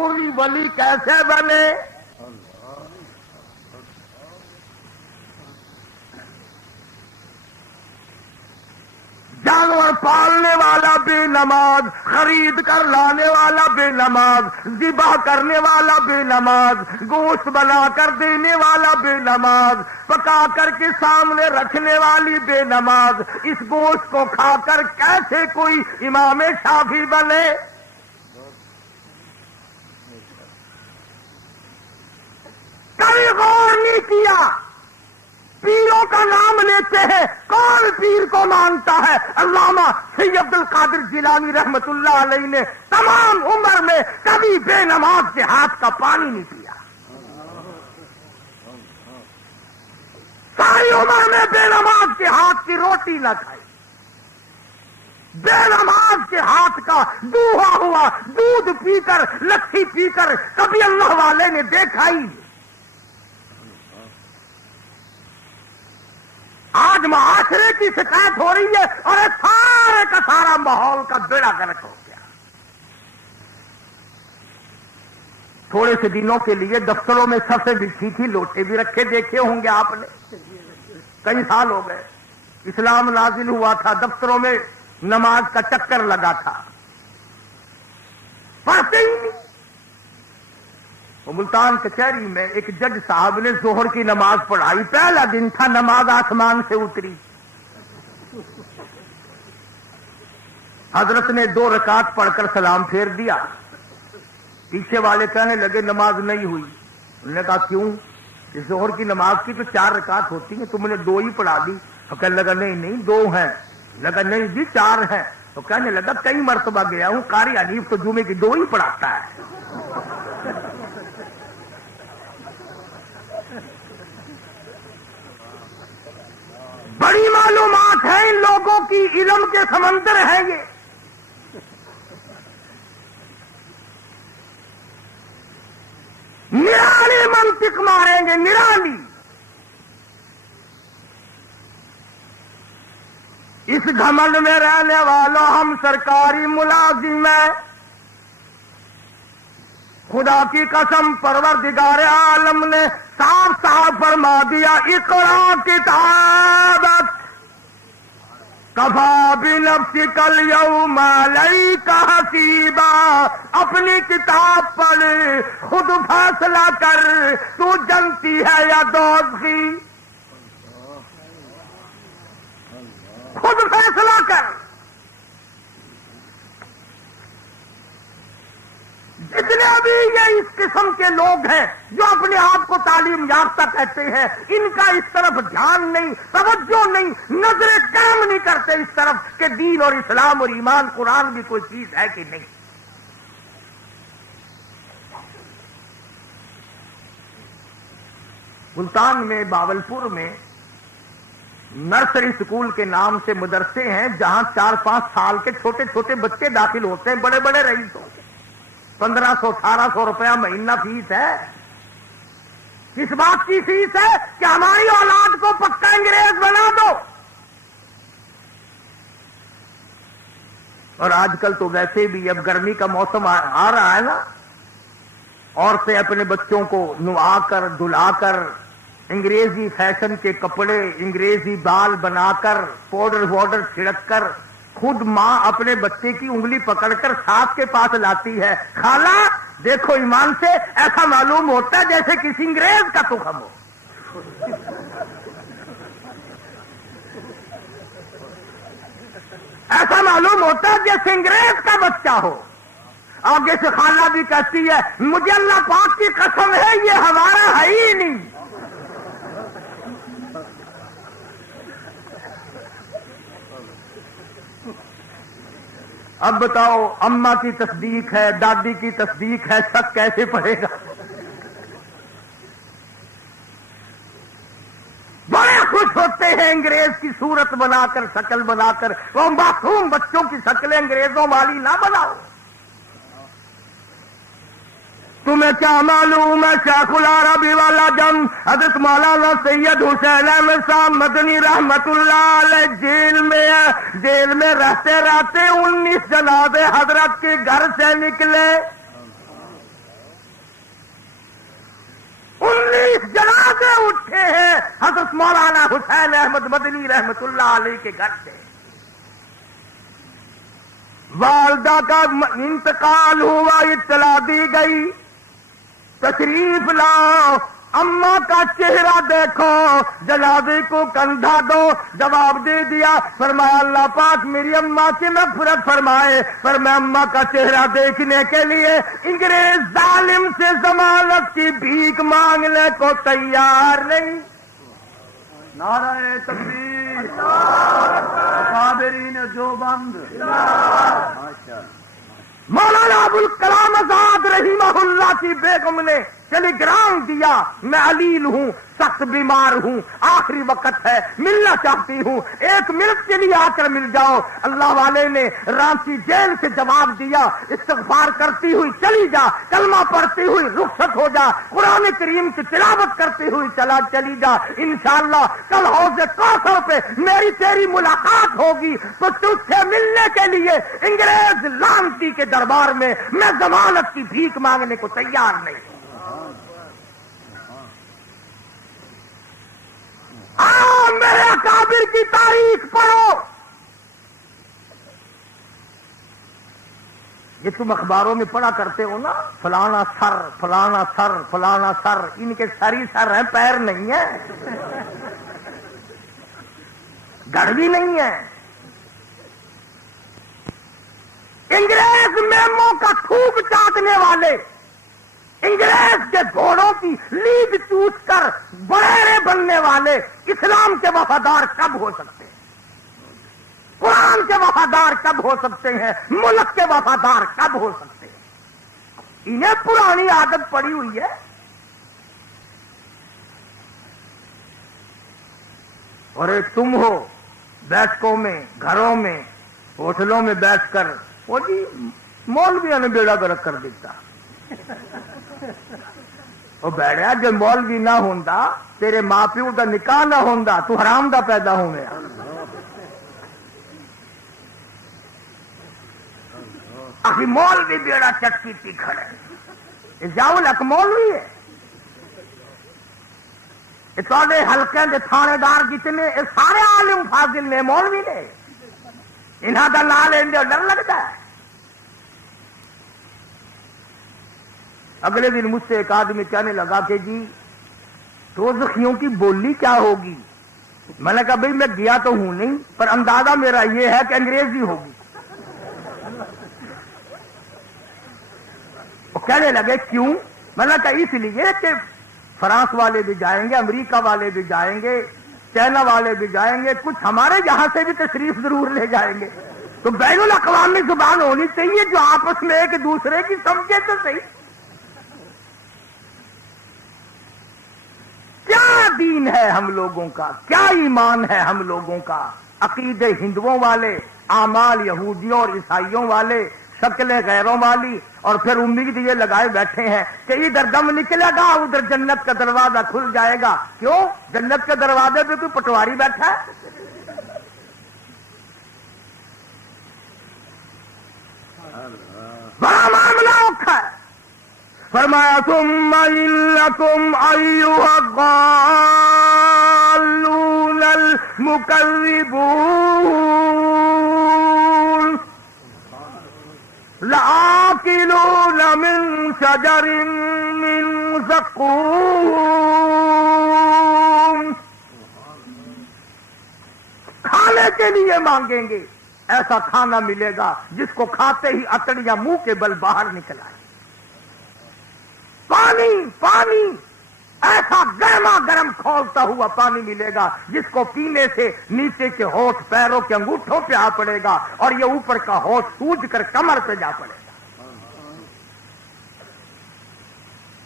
पुरी वली कैसे बने? जानवर पालने वाला बेनमाज, खरीद कर लाने वाला बेनमाज, ज़िबा करने वाला बेनमाज, गोश्त बना कर देने वाला बेनमाज, पका कर के सामने रखने वाली बेनमाज, इस गोश्त को खाकर कैसे कोई इमाम शाफी बने? कभी गौर नहीं किया। पीरों का नाम लेते हैं, कौन पीर को मानता है? अल्लामा सैयद अब्दुल कादिर जिलानी रहमतुल्लाह अलैह ने तमाम उम्र में कभी बेनमाज के हाथ का पानी नहीं पिया। सारी उम्र में बेनमाज के हाथ की रोटी न खाई। बेनमाज के हाथ का दूहा हुआ दूध पीकर, लस्सी पीकर कभी अल्लाह वाले ने देखा ही नहीं। आज मुआशरे की शिकायत हो रही है और सारे का सारा माहौल का बेड़ा गर्क हो गया। थोड़े से दिनों के लिए दफ्तरों में सफे बिछी थी, लोटे भी रखे देखे होंगे आपने, कई साल हो गए। इस्लाम नाजिल हुआ था, दफ्तरों में नमाज का चक्कर लगा था, पढ़ते ही नहीं। मुल्तान कचहरी में एक जज साहब ने जोहर की नमाज पढ़ाई, पहला दिन था, नमाज आसमान से उतरी। हजरत ने 2 रकात पढ़कर सलाम फेर दिया। पीछे वाले कहने लगे नमाज नहीं हुई। उन्होंने कहा क्यों? कि जोहर की नमाज की तो 4 रकात होती है, तुमने 2 ही पढ़ा दी। तो कहने लगा नहीं 2 हैं। लगा नहीं जी 4 हैं। तो कहने लगा कई मरतबा गया हूं, कारी हनीफ तो जुमे की 2 ही पढ़ाता है। बड़ी मालूमात है इन लोगों की, इल्म के समंदर है ये। निराली मंतिक मारेंगे, निराली। इस घमंड में रहने वालों हम सरकारी मुलाजिम हैं। खुदा की कसम परवरदिगार आलम ने साफ साफ फरमा दिया, इक़रा किताबक कफा बिनफ्सिकल यौमा अलैका हसीबा। अपनी किताब पढ़, खुद फैसला कर, तू जनती है या दोज़खी। खुद फैसला कर। जितने भी ये इस किस्म के लोग हैं जो अपने आप को तालीम याफ्ता कहते हैं, इनका इस तरफ ध्यान नहीं, तवज्जो नहीं, नजरें काम नहीं करते इस तरफ कि दीन और इस्लाम और ईमान कुरान भी कोई चीज है कि नहीं। मुल्तान में, बावलपुर में नर्सरी स्कूल के नाम से मदरसे हैं जहां 4-5 साल के छोटे छोटे बच्चे दाखिल होते हैं, बड़े बड़े रईसों के। 1500-1800 रुपया महीना फीस है। किस बात की फीस है? कि हमारी औलाद को पक्का अंग्रेज बना दो। और आजकल तो वैसे भी अब गर्मी का मौसम आ रहा है ना, औरतें अपने बच्चों को नुआकर धुलाकर अंग्रेजी फैशन के कपड़े, अंग्रेजी बाल बनाकर, पाउडर वाउडर छिड़ककर, खुद माँ अपने बच्चे की उंगली पकड़कर सास के पास लाती है। खाला देखो ईमान से, ऐसा मालूम होता है जैसे किसी अंग्रेज का तुखम हो। ऐसा मालूम होता है जैसे अंग्रेज का बच्चा हो। आगे से खाला भी कहती है मुझे अल्लाह पाक की कसम है ये हमारा है ही नहीं। अब बताओ, अम्मा की तस्दीक है, दादी की तस्दीक है, शक कैसे पड़ेगा? बड़े खुश होते हैं अंग्रेज की सूरत बनाकर, शक्ल बनाकर। वो मासूम बच्चों की शक्लें अंग्रेजों वाली ना बनाओ। तुम्हें क्या मालूम है शेखुल अरबी वाला जम हजरत मौलाना सैयद हुसैन अहमद साहब मदनी रहमतुल्लाह अलैह जेल में है। जेल में रहते रहते 19 जनाजे हजरत के घर से निकले। हजरत मौलाना हुसैन अहमद मदनी रहमतुल्लाह अलैह के घर से वालदा का इंतकाल हुआ, इत्तला दी गई, तशरीफ लाओ, अम्मा का चेहरा देखो, जनाजे को कंधा दो। जवाब दे दिया, फरमाया अल्लाह पाक मेरी अम्मा की मग़फ़िरत फरमाए, पर मैं अम्मा का चेहरा देखने के लिए अंग्रेज जालिम से जमानत की भीख मांगने को तैयार नहीं। नाराए तकबीर, काबिरीन जो बंद। मौलाना अबुल कलाम आजाद रहीमहुल्लाह की बेगम ने टेलीग्राम दिया, मैं अलील हूँ, सख्त बीमार हूँ, आखिरी वक्त है, मिलना चाहती हूँ, 1 मिनट के लिए आकर मिल जाओ। अल्लाह वाले ने रांची जेल से जवाब दिया, इस्तग़फ़ार करती हुई चली जा, कलमा पढ़ती हुई रुखसत हो जा, कुरान करीम की तिलावत करती हुई चली जा, इंशाअल्लाह कल हौज़े कौसर पे मेरी तेरी मुलाकात होगी, तो तुझसे मिलने के लिए अंग्रेज लानती के दरबार में मैं जमानत की भीख मांगने को तैयार नहीं। मेरे अकाबिर की तारीख पढ़ो। ये तुम अखबारों में पढ़ा करते हो ना, फलाना सर फलाना सर फलाना सर, इनके सर ही सर है, पैर नहीं है, गढ़ भी नहीं है। अंग्रेज मेमों का थूक चाटने वाले, अंग्रेज के घोड़ों की लीद चूस कर बड़ेरे बनने वाले इस्लाम के वफादार कब हो सकते हैं? कुरान के वफादार कब हो सकते हैं? मुल्क के वफादार कब हो सकते हैं? इन्हें पुरानी आदत पड़ी हुई है। और एक तुम हो बैठकों में, घरों में, होटलों में बैठकर वो जी मौलवियों ने बेड़ा गर्क कर देता। ਉਹ ਬੈੜਿਆ ਜੇ ਮੌਲਵੀ ਨਾ ਹੁੰਦਾ, ਤੇਰੇ ਮਾਪਿਓ ਦਾ ਨਿਕਾਹ ਨਾ ਹੁੰਦਾ, ਤੂੰ ਹਰਾਮ ਦਾ ਪੈਦਾ ਹੋਵੇਂਗਾ। आखिर मौलवी बेड़ा चटकी खड़े, जाओ लक मौलवी है। थोड़े हल्के के थानेदार जितने सारे आलिम फाजिल ने, मौलवी ने, इन्हों का नाम लेंदे डर लगता है। अगले दिन मुझसे एक आदमी कहने लगा कि जी दोज़खियों की बोली क्या होगी? मैंने कहा भाई मैं गया तो हूं नहीं, पर अंदाजा मेरा यह है कि अंग्रेजी होगी। वो कहने लगे क्यों? मैंने कहा इसलिए कि फ्रांस वाले भी जाएंगे, अमेरिका वाले भी जाएंगे, चाइना वाले भी जाएंगे, कुछ हमारे यहां से भी तशरीफ जरूर ले जाएंगे, तो बैनुल अक़वामी जुबान होनी चाहिए जो आपस में एक दूसरे की समझे तो सही। क्या दीन है हम लोगों का, क्या ईमान है हम लोगों का? अकीदे हिंदुओं वाले, आमाल यहूदियों और ईसाइयों वाले, शक्लें गैरों वाली, और फिर उम्मीद ये लगाए बैठे हैं कि इधर दम निकलेगा उधर जन्नत का दरवाजा खुल जाएगा। क्यों? जन्नत के दरवाजे पे कोई पटवारी बैठा है? बड़ा मामला औखा है। फरमाया सुम्मा इन्नकुम अय्युहा ग़ाल्लूनल मुकज़्ज़िबून लआकिलून मिन शजरिन मिन ज़क़ूम, खाने के लिए मांगेंगे, ऐसा खाना मिलेगा जिसको खाते ही अतड़ियां मुंह के बल बाहर निकल आए। पानी पानी, ऐसा गर्मा गर्म खौलता हुआ पानी मिलेगा जिसको पीने से नीचे के होठ पैरों के अंगूठों पे आ पड़ेगा और ये ऊपर का होठ सूज कर कमर पे जा पड़ेगा।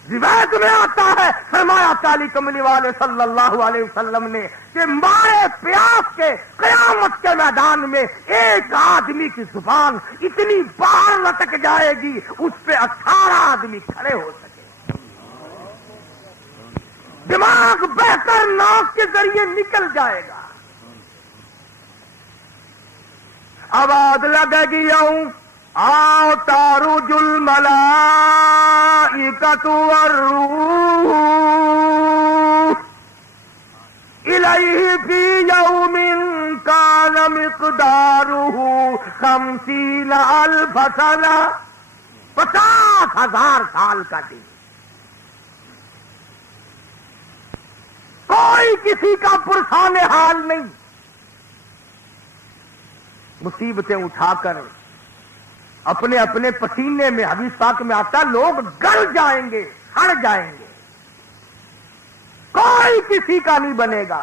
रिवायत में आता है, फरमाया काली कमली वाले सल्लल्लाहु अलैहि वसल्लम ने कि मारे प्यास के कयामत के मैदान में एक आदमी की जुबान इतनी बार लटक जाएगी उस पे 18 आदमी खड़े हो सके। दिमाग बहकर नाक के जरिए निकल जाएगा। आवाज लगेगी आऊं आओ तारुजुल मलाइकतु वर्रूह 50,000 سنہ، 50,000 سال کا دن. کوئی کسی کا پرسان حال نہیں. مصیبتیں اٹھا کر اپنے اپنے پسینے میں، حدیث پاک میں آتا لوگ گل جائیں گے، سڑ جائیں گے، کوئی کسی کا نہیں بنے گا.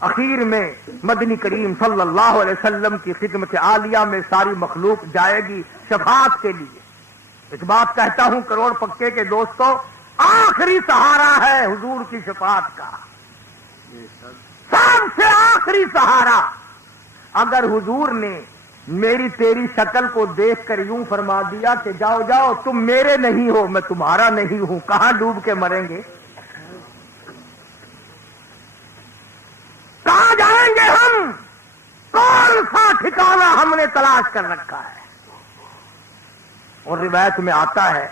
اخیر میں مدنی کریم صلی اللہ علیہ وسلم کی خدمت عالیہ میں ساری مخلوق جائے گی شفاعت کے لیے. ایک بات کہتا ہوں کروڑ پکے کے دوستوں، آخری سہارا ہے حضور کی شفاعت کا، سب سے آخری سہارا. اگر حضور نے میری تیری شکل کو دیکھ کر یوں فرما دیا کہ جاؤ جاؤ تم میرے نہیں ہو، میں تمہارا نہیں ہوں، کہاں ڈوب کے مریں گے؟ کہاں جائیں گے ہم؟ کون سا ٹھکانہ ہم نے تلاش کر رکھا ہے؟ اور روایت میں آتا ہے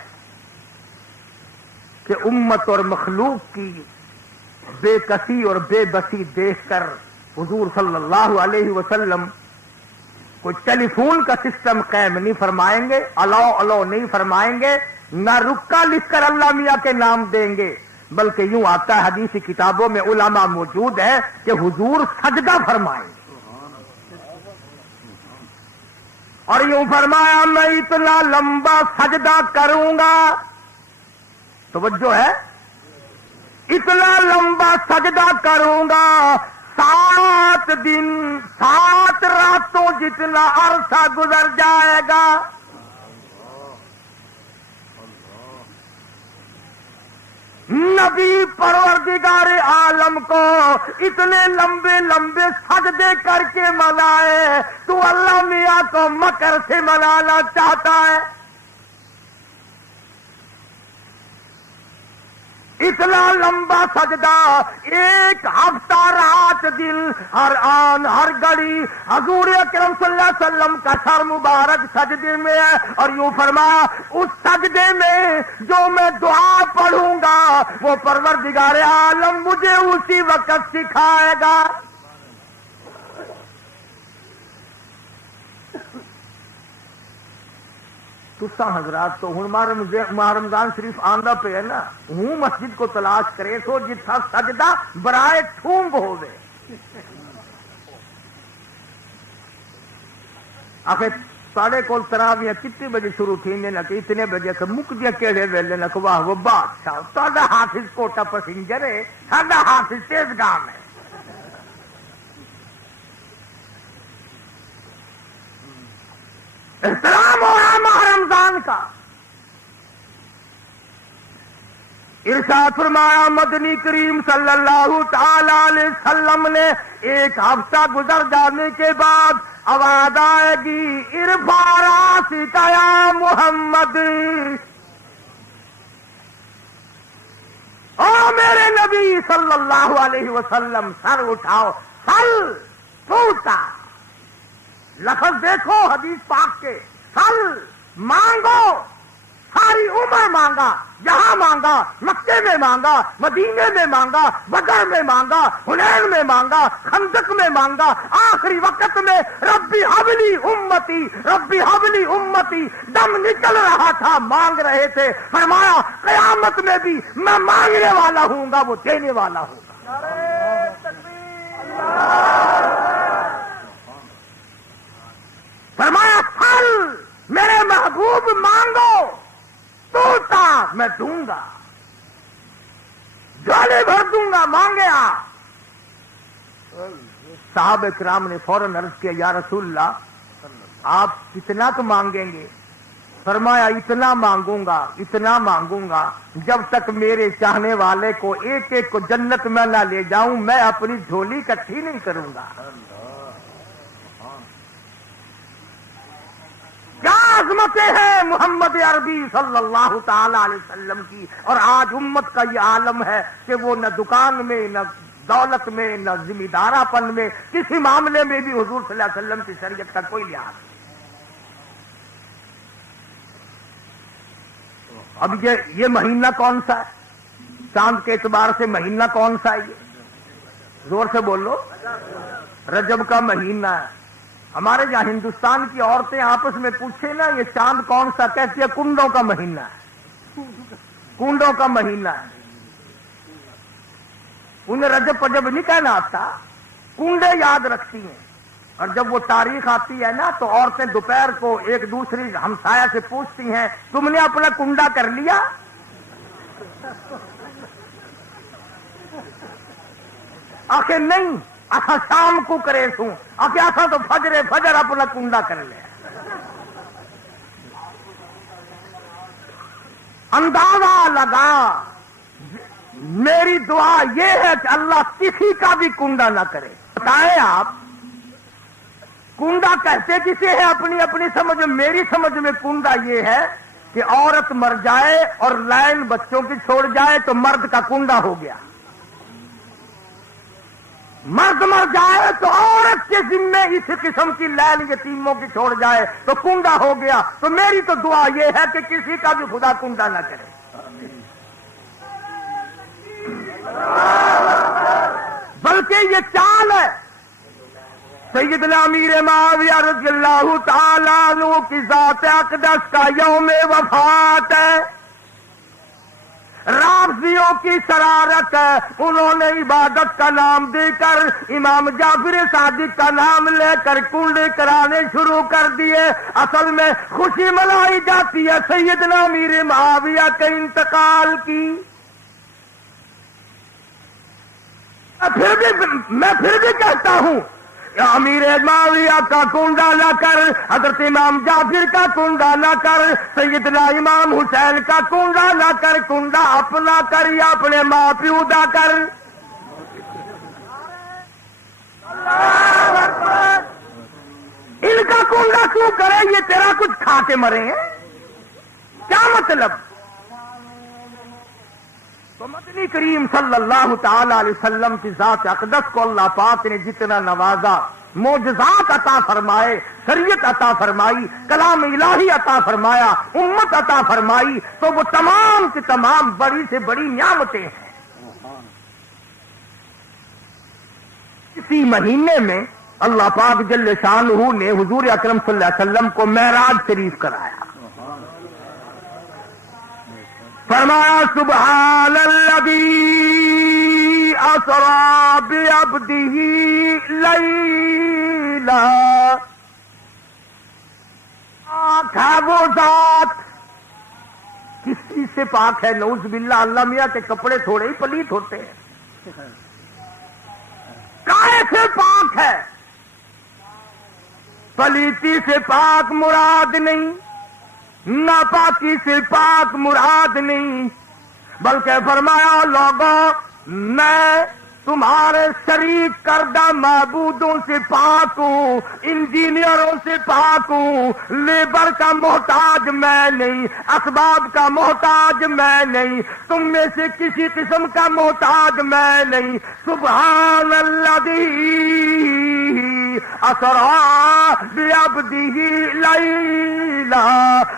کہ امت اور مخلوق کی بے کسی اور بے بسی دیکھ کر حضور صلی اللہ علیہ وسلم کوئی ٹیلی فون کا سسٹم قائم نہیں فرمائیں گے، الاؤ الاؤ نہیں فرمائیں گے، نہ رکا لکھ کر اللہ میاں کے نام دیں گے، بلکہ یوں آتا ہے حدیثی کتابوں میں علماء موجود ہے کہ حضور سجدہ فرمائیں گے. اور یوں فرمایا میں اتنا لمبا سجدہ کروں گا، توجہ ہے، اتنا لمبا سجدہ کروں گا 7 دن 7 راتوں جتنا عرصہ گزر جائے گا. نبی پروردگار عالم کو اتنے لمبے لمبے سجدے کر کے منائے، تو اللہ میاں کو مکر سے منانا چاہتا ہے؟ اتنا لمبا سجدہ، 1 ہفتہ رات دن، ہر آن ہر گھڑی حضور اکرم صلی اللہ علیہ وسلم کا سر مبارک سجدے میں ہے. اور یوں فرمایا اس سجدے میں جو میں دعا پڑھوں گا وہ پروردگار عالم مجھے اسی وقت سکھائے گا. تسا حضرات تو ہوں ماہ رمضان شریف آندہ پہ ہے نا، ہوں مسجد کو تلاش کرے تو جتھا سجدہ برائے ٹھونگ ہوئے. آخر ساڑھے کول تراویاں کتنے بجے شروع تھی نہ کہ اتنے بجے کہ مک دیا کہڑے ویلے نہ کہ واہ وہ بادشاہ ساڈا حافظ کوٹا پسنجر ہے، ساڈا حافظ تیز گام ہے. احترام ہو رہا ماہ رمضان کا. ارشاد فرمایا مدنی کریم صلی اللہ تعالی علیہ وسلم نے 1 ہفتہ گزر جانے کے بعد آواز آئے گی ارفع راسک یا محمد، او میرے نبی صلی اللہ علیہ وسلم سر اٹھاؤ. سل پوچھا لفظ دیکھو حدیث پاک کے، سل مانگو، ساری عمر مانگا، یہاں مانگا، مکے میں مانگا، مدینے میں مانگا، بدر میں مانگا، حنین میں مانگا، خندق میں مانگا، آخری وقت میں ربی حبلی امتی، ربی حبلی امتی دم نکل رہا تھا، مانگ رہے تھے. فرمایا قیامت میں بھی میں مانگنے والا ہوں گا، وہ دینے والا ہوں گا. فرمایا پھل میرے محبوب مانگو، توتا میں دوں گا، جھولے بھر دوں گا، مانگے آپ. صحابہ کرام نے فوراً عرض کیا یا رسول اللہ آپ کتنا تو مانگیں گے؟ فرمایا اتنا مانگوں گا، اتنا مانگوں گا جب تک میرے چاہنے والے کو ایک ایک کو جنت میں نہ لے جاؤں میں اپنی جھولی اکٹھی نہیں کروں گا. کیا عظمتیں ہیں محمد عربی صلی اللہ تعالی علیہ وسلم کی. اور آج امت کا یہ عالم ہے کہ وہ نہ دکان میں، نہ دولت میں، نہ ذمہ دارا پن میں، کسی معاملے میں بھی حضور صلی اللہ علیہ وسلم کی شریعت کا کوئی لحاظ نہیں. اب یہ مہینہ کون سا ہے؟ چاند کے اعتبار سے مہینہ کون سا ہے؟ یہ زور سے بولو. رجب کا مہینہ ہے. ہمارے یہاں ہندوستان کی عورتیں آپس میں پوچھے نا یہ چاند کون سا، کہتی ہے کنڈوں کا مہینہ ہے، کنڈوں کا مہینہ ہے. انہیں رجب پجب نہیں کہنا آتا، کنڈے یاد رکھتی ہیں. اور جب وہ تاریخ آتی ہے نا تو عورتیں دوپہر کو ایک دوسری ہمسایہ سے پوچھتی ہیں تم نے اپنا کنڈا کر لیا؟ آخر نہیں، آخر شام کو کرے سوں، آخر آخر تو فجر اپنا کنڈا کر لیا. اندازہ لگا، میری دعا یہ ہے کہ اللہ کسی کا بھی کنڈا نہ کرے. بتائیں آپ کنڈا کہتے کسے ہے؟ اپنی اپنی سمجھ میں. میری سمجھ میں کنڈا یہ ہے کہ عورت مر جائے اور لائن بچوں کی چھوڑ جائے تو مرد کا کنڈا ہو گیا. مرد مر جائے تو عورت کے ذمے اس قسم کی لائن یتیموں کی چھوڑ جائے تو کنڈا ہو گیا. تو میری تو دعا یہ ہے کہ کسی کا بھی خدا کنڈا نہ کرے. بلکہ یہ چال ہے سیدنا امیر معاویہ رضی اللہ تعالیٰ عنہ کی ذات اقدس کا یوم وفات ہے. رافضیوں کی شرارت ہے، انہوں نے عبادت کا نام دے کر امام جعفر صادق کا نام لے کر کنڈے کرانے شروع کر دیے. اصل میں خوشی منائی جاتی ہے سیدنا امیر معاویہ کے انتقال کی. میں پھر بھی کہتا ہوں امیر معاویہ کا کنڈا نہ کر، حضرت امام جعفر کا کنڈا نہ کر، سیدنا امام حسین کا کنڈا نہ کر. کنڈا اپنا کر یا اپنے ماں پیو دا کر. ان کا کنڈا کیوں کرے؟ یہ تیرا کچھ کھا کے مرے ہیں، کیا مطلب؟ تو مدنی کریم صلی اللہ تعالی علیہ وسلم کی ذات اقدس کو اللہ پاک نے جتنا نوازا، معجزات عطا فرمائے، شریعت عطا فرمائی، کلام الہی عطا فرمایا، امت عطا فرمائی، تو وہ تمام کی تمام بڑی سے بڑی نعمتیں ہیں. اسی مہینے میں اللہ پاک جل شانہ نے حضور اکرم صلی اللہ علیہ وسلم کو معراج شریف کرایا. فرمایا سبحان الذی اسری بعبدہ لیلا. پاک ہے وہ ذات، کس چیز سے پاک ہے؟ نعوذ باللہ، اللہ میاں کے کپڑے تھوڑے ہی پلیت ہوتے ہیں. کائے سے پاک ہے؟ پلیتی سے پاک مراد نہیں، ناپاکی سے پاک مراد نہیں، بلکہ فرمایا لوگوں میں تمہارے شریک کردہ معبودوں سے پاک ہوں، انجینئروں سے پاک ہوں، لیبر کا محتاج میں نہیں، اسباب کا محتاج میں نہیں، تم میں سے کسی قسم کا محتاج میں نہیں. سبحان الذی اسری بعبدہ لیلا.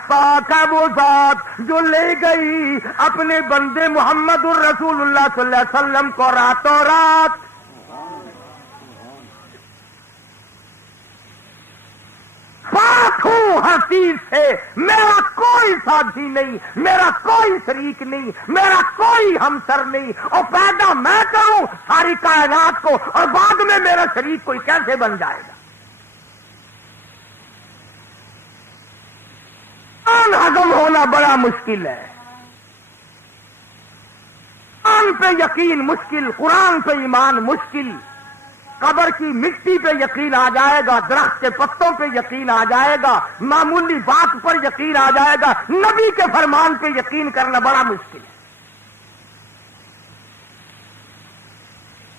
پاک ہے وہ ذات جو لے گئی اپنے بندے محمد الرسول اللہ صلی اللہ علیہ وسلم کو راتوں رات. پاک ہوں ہر چیز سے، میرا کوئی ساتھی نہیں، میرا کوئی شریک نہیں، میرا کوئی ہمسر نہیں. اور پیدا میں کروں ساری کائنات کو اور بعد میں میرا شریک کوئی کیسے بن جائے گا؟ قرآن ہضم ہونا بڑا مشکل ہے. قرآن پہ یقین مشکل، قرآن پہ ایمان مشکل. قبر کی مٹی پہ یقین آ جائے گا، درخت کے پتوں پہ یقین آ جائے گا، معمولی بات پر یقین آ جائے گا، نبی کے فرمان پہ یقین کرنا بڑا مشکل ہے.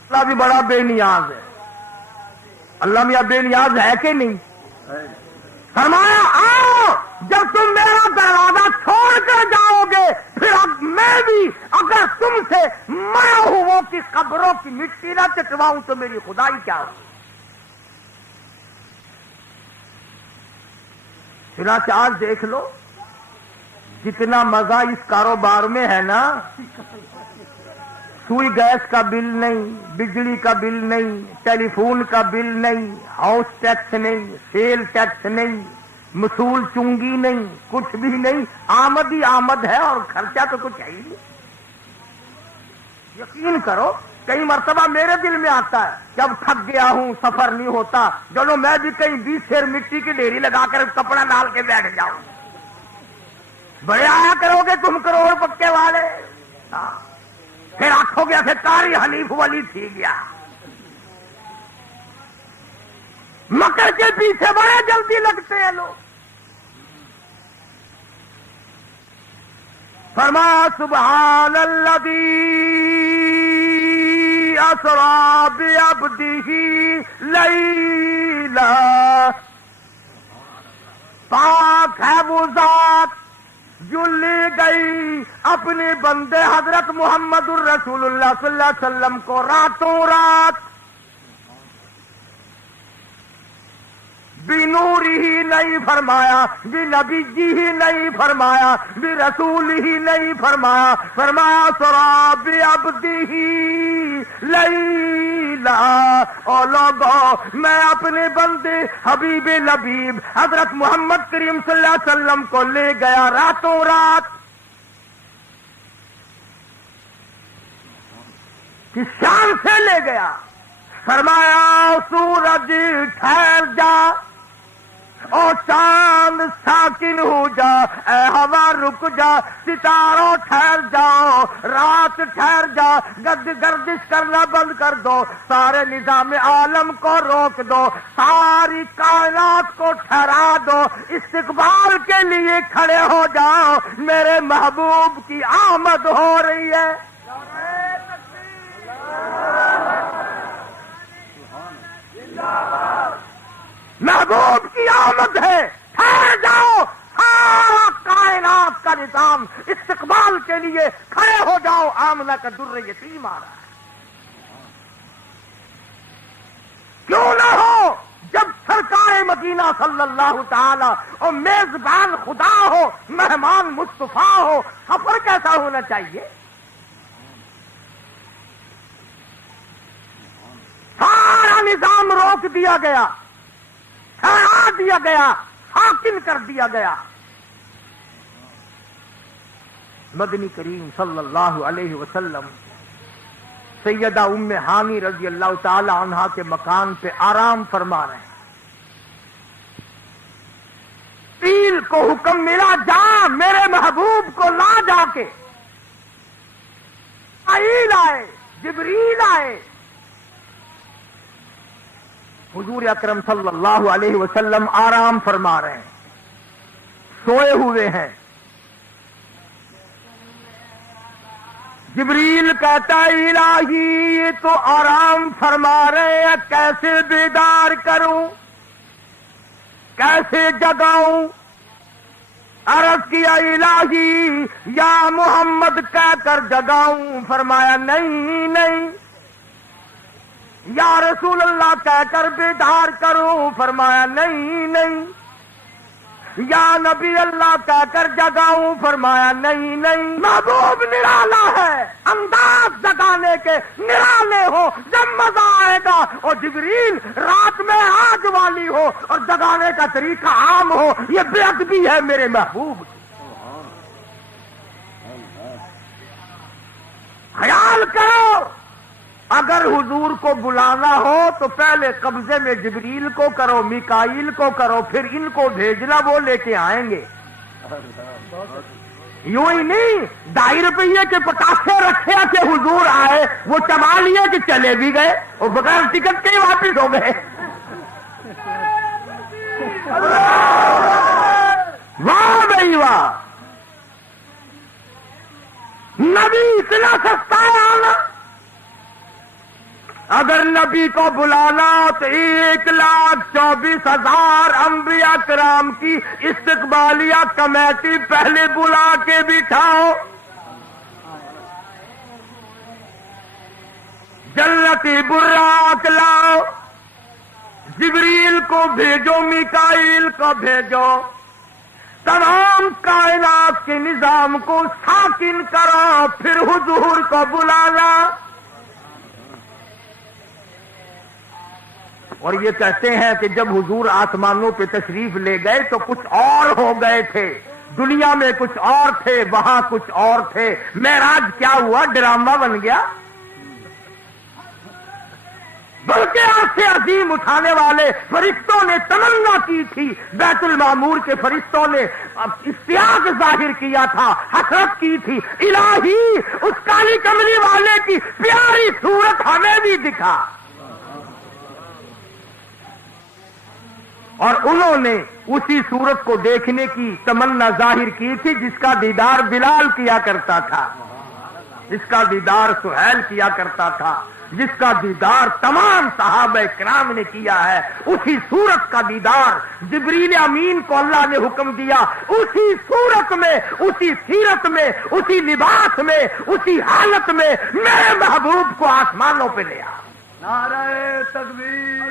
اللہ بھی بڑا بے نیاز ہے. اللہ میاں بے نیاز ہے کہ نہیں؟ فرمایا آؤ جب تم میرا دروازہ چھوڑ کر جاؤ گے پھر اب میں بھی اگر تم سے مرا ہوں کی قبروں کی مٹی نہ چٹواؤں تو میری خدائی کیا ہو. چنانچہ آج دیکھ لو جتنا مزہ اس کاروبار میں ہے نا، सुई गैस का बिल नहीं, बिजली का बिल नहीं, टेलीफोन का बिल नहीं, हाउस टैक्स नहीं, सेल टैक्स नहीं, मसूल चुंगी नहीं, कुछ भी नहीं, आमद ही आमद है और खर्चा तो कुछ है ही नहीं। यकीन करो, कई मर्तबा मेरे दिल में आता है जब थक गया हूं, सफर नहीं होता, चलो मैं भी कहीं 20 शेर मिट्टी की ढेरी लगाकर कपड़ा डाल के बैठ जाऊं। बड़े आया करोगे तुम करोड़ पक्के वाले। फिर आंखोगे फिर कारी हनीफ वली थी गया। मकर के पीछे बड़े जल्दी लगते हैं लोग। फरमाया सुब्हानल्लज़ी असरा बिअब्दिही लैला, पाक है वो जात जो ले गई अपने बंदे हजरत मुहम्मदुर रसूलुल्लाह सल्लल्लाहु अलैहि वसल्लम को रातों रात। बिनूरी ही नहीं फरमाया, भी नबी जी ही नहीं फरमाया, भी रसूल ही नहीं फरमाया, फरमाया सराबी अब्दी ही लैला। और लोगों, मैं अपने बंदे हबीब लबीब हजरत मोहम्मद करीम सल्लल्लाहु अलैहि वसल्लम को ले गया रातों रात। किस शान से ले गया? फरमाया सूरज ठहर जा और चांद साकिन हो जा, ऐ हवा रुक जा, सितारों ठहर जाओ, रात ठहर जा, गर्दिश करना बंद कर दो, सारे निजाम आलम को रोक दो, सारी कायनात को ठहरा दो, इस्तिकबाल के लिए खड़े हो जाओ, मेरे महबूब की आमद हो रही है। महबूब की आमद है, ठहर जाओ, सारा कायनात का निजाम इस्तिकबाल के लिए खड़े हो जाओ, आमना का दुर्र यतीम आ रहा है। क्यों ना हो, जब सरकार मदीना सल्लल्लाहु ताला और मेजबान खुदा हो, मेहमान मुस्तफा हो, सफर कैसा होना चाहिए? सारा निजाम रोक दिया गया, ठहरा दिया गया, साकिन कर दिया गया। मदनी करीम सल्लल्लाहु अलैहि वसल्लम सैयदा उम्मे हानी रजी अल्लाह ताला अन्हा के मकान पे आराम फरमा रहे हैं। पील को हुक्म मिला, जा मेरे महबूब को ला जाके। आइल आए, जिब्रील आए, हुजूर अकरम सल्लल्लाहु अलैहि वसल्लम आराम फरमा रहे हैं, सोए हुए हैं। जिब्रील कहता है, इलाही ये तो आराम फरमा रहे हैं, कैसे बेदार करूं, कैसे जगाऊं? अर्ज किया, इलाही या मोहम्मद कहकर जगाऊं? फरमाया नहीं नहीं। या रसूल अल्लाह कहकर बेदार करूं? फरमाया नहीं नहीं। या नबी अल्लाह कहकर जगाऊं? फरमाया नहीं नहीं। महबूब निराला है, अंदाज जगाने के निराले हो, जब मजा आएगा। और जिब्रील रात में आग वाली हो और जगाने का तरीका आम हो, ये बेअदबी है मेरे महबूब की। ख्याल करो, अगर हुजूर को बुलाना हो तो पहले कब्जे में जिब्रील को करो, मिकाईल को करो, फिर इनको भेजना, वो लेके आएंगे। यूं ही नहीं 2.5 रुपये के पटाखे रखे थे, हुजूर आए, वो चबा लिए कि चले भी गए और बगैर टिकट के ही वापिस हो गए। वाह भाई वाह, नबी इतना सस्ता है आना। अगर नबी को बुलाना तो 1,24,000 अंबिया कराम की इस्तकबालिया कमेटी पहले बुला के बिठाओ, जन्नती बुर्राक लाओ, जिब्रील को भेजो, मिकाईल को भेजो, तमाम कायनात के निजाम को साकिन करो, फिर हुजूर को बुलाना। और ये कहते हैं कि जब हुजूर आसमानों पे तशरीफ ले गए तो कुछ और हो गए थे, दुनिया में कुछ और थे, वहां कुछ और थे। मेराज क्या हुआ? ड्रामा बन गया। बल्कि आंखें अजीम उठाने वाले फरिश्तों ने तमन्ना की थी, बैतुल मामूर के फरिश्तों ने इश्तियाक जाहिर किया था, हसरत की थी, इलाही उस काली कमली वाले की प्यारी सूरत हमें भी दिखा। और उन्होंने उसी सूरत को देखने की तमन्ना जाहिर की थी जिसका दीदार बिलाल किया करता था, जिसका दीदार सुहैल किया करता था, जिसका दीदार तमाम सहाबा इकराम ने किया है। उसी सूरत का दीदार जिब्रील अमीन को अल्लाह ने हुक्म दिया, उसी सूरत में, उसी सीरत में, उसी लिबास में, उसी हालत में मेरे महबूब को आसमानों पे ले आ। नारे तकबीर,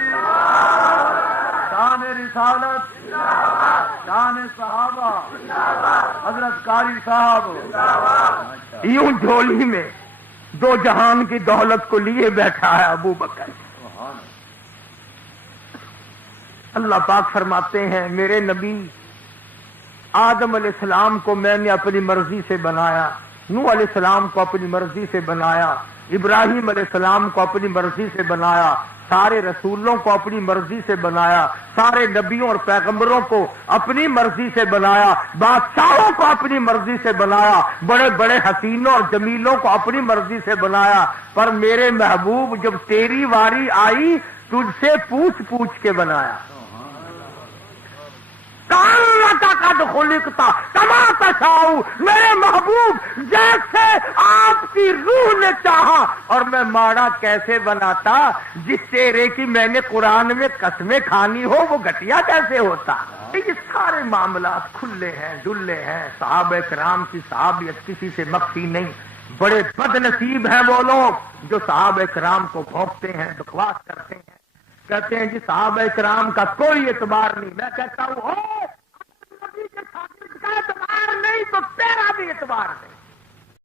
शान रिसालत, शान सहाबा, हजरत कारी साहब। यूं झोली में दो जहान की दौलत को लिए बैठा है अबू बकर। अल्लाह पाक फरमाते हैं, मेरे नबी आदम अलैहिस्सलाम को मैंने अपनी मर्जी से बनाया, नूह अलैहिस्सलाम को अपनी मर्जी से बनाया, इब्राहिम अलैहिस्सलाम को अपनी मर्जी से बनाया, सारे रसूलों को अपनी मर्जी से बनाया, सारे नबियों और पैगंबरों को अपनी मर्जी से बनाया, बादशाहों को अपनी मर्जी से बनाया, बड़े बड़े हसीनों और जमीलों को अपनी मर्जी से बनाया। पर मेरे महबूब जब तेरी वारी आई तुझसे पूछ पूछ के बनाया। मेरे महबूब जैसे आपकी रूह ने चाहा, और मैं माड़ा कैसे बनाता, जिस चेहरे की मैंने कुरान में कसमें खानी हो वो घटिया कैसे होता। ये सारे मामलात खुले हैं, डुल्ले हैं। सहाबा किराम की सहाबियत किसी से मख्फी नहीं। बड़े बदनसीब हैं वो लोग जो सहाबा किराम को भोंकते हैं, बकवास करते हैं, कहते हैं जी सहाबा किराम का कोई एतबार नहीं। मैं कहता हूं नबी के शागिर्द का एतबार नहीं तो तेरा भी एतबार नहीं।